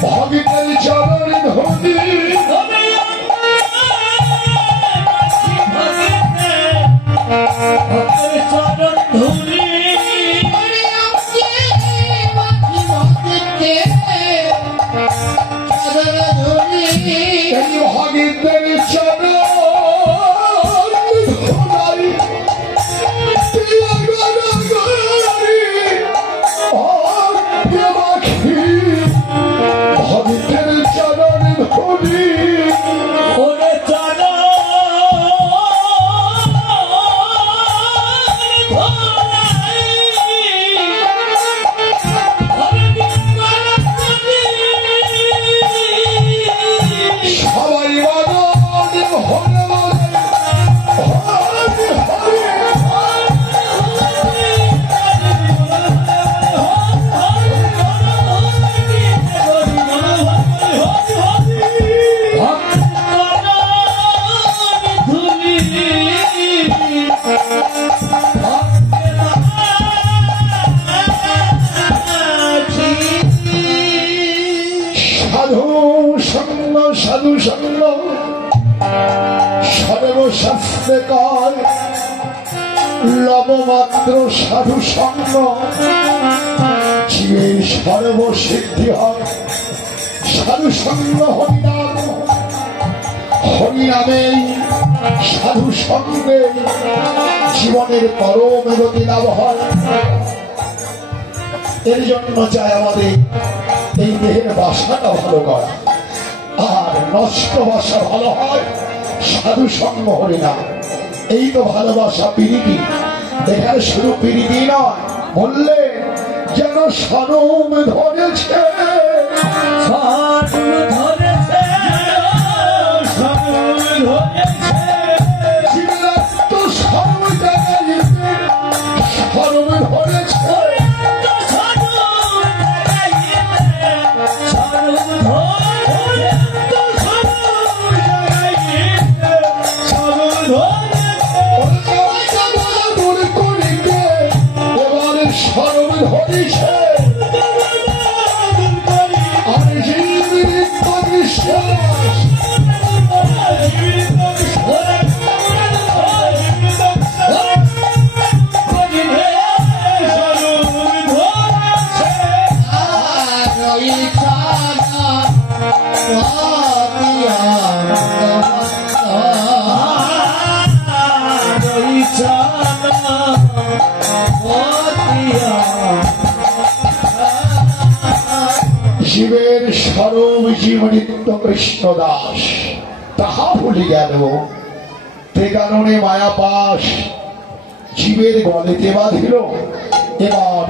ভগিতের চরণ ধরি ভগিতের চরণ ভগিতের চরণ ধরি ওরে চরণ সবাই সাধু সঙ্গ সর্বশাস্ত্রে কয় লবমাত্র সাধু সঙ্গ জীবের সর্বসিদ্ধি হয় সাধু সঙ্গ হরিনাম হরিনামে সাধু সঙ্গে জীবনের পরম গতি লাভ হয়। এর জন্য চাই আমাদের এই দেহের বাসাটা ভালো করা আর নষ্ট বাসা ভালো হয় সাধু সঙ্গ হরিনাম। এই তো ভালোবাসা প্রীতি। এখানে শুধু প্রীতি নয় বললে যেন সরম ধরেছে জীবের সরব জীবনিত্য কৃষ্ণ দাস তাহা ভুলে গেল। তে কারণে মায়া পাশ জীবের গলেতে বাঁধিল। এবার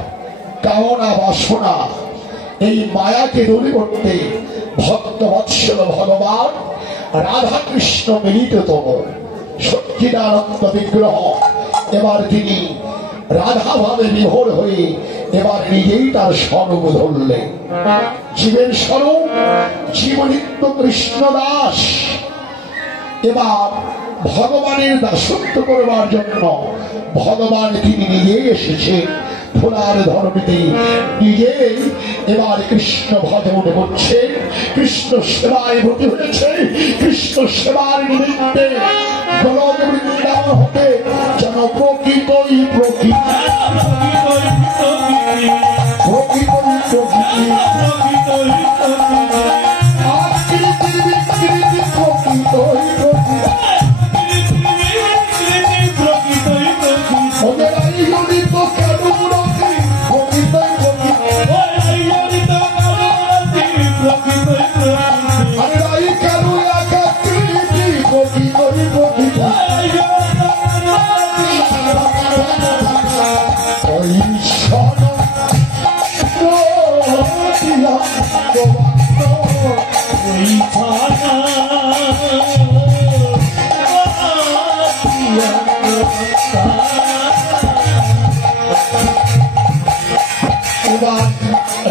কামনা বাসনা এই মায়াকে দূর করতে ভক্ত বৎসল ভগবান রাধা কৃষ্ণ মিলিততম সচ্চিদানন্দ বিগ্রহ এবার তিনি রাধা ভাবে বিভোর হয়ে এবার নিজেই তার স্বরূপ ধরলেন। জীবের স্বরূপ জীবনিত্য কৃষ্ণ দাস এবার ভগবানের দাসত্ব করবার জন্য ভগবান তিনি নিজেই এসেছে ভোলার ধর্মীতে নিজেই এবার কৃষ্ণ ভজন করছে কৃষ্ণ সেবায় ব্রতী হয়েছে। কৃষ্ণ সেবার নিমিত্তে গোলক বৃন্দাবন হতে যেন প্রকৃতই প্রকৃতি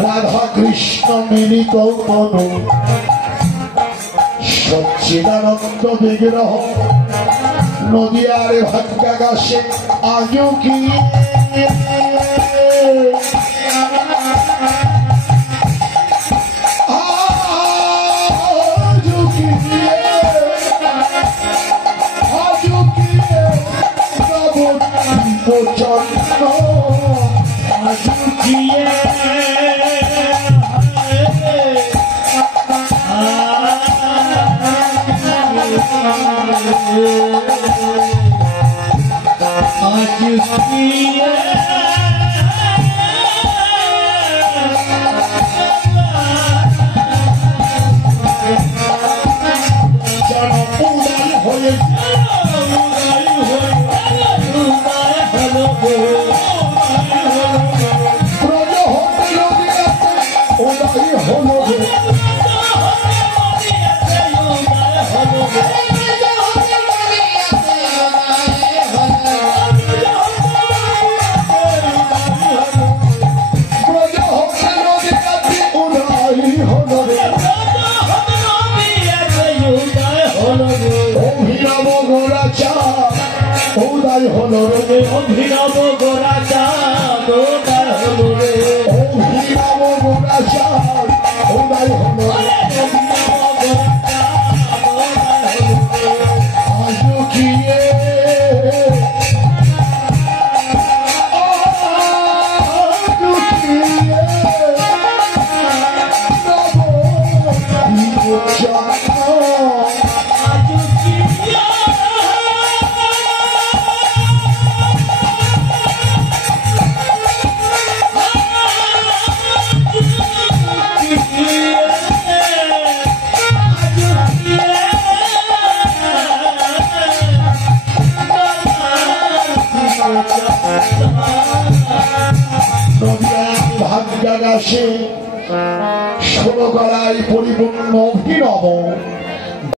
রাধা কৃষ্ণ মিলিত তনু সচ্চিদানন্দ বিগ্রহ নদিয়ার ভাগ্যাকাশে আজও কি অভিনব গোরা চাঁদ উদয় হলো রে, অভিনব গোরা চাঁদ উদয় হলো রে, আজ লুকিয়ে ভাগ্যাগাসে ষোলগলায় পরিপূর্ণ অভিনব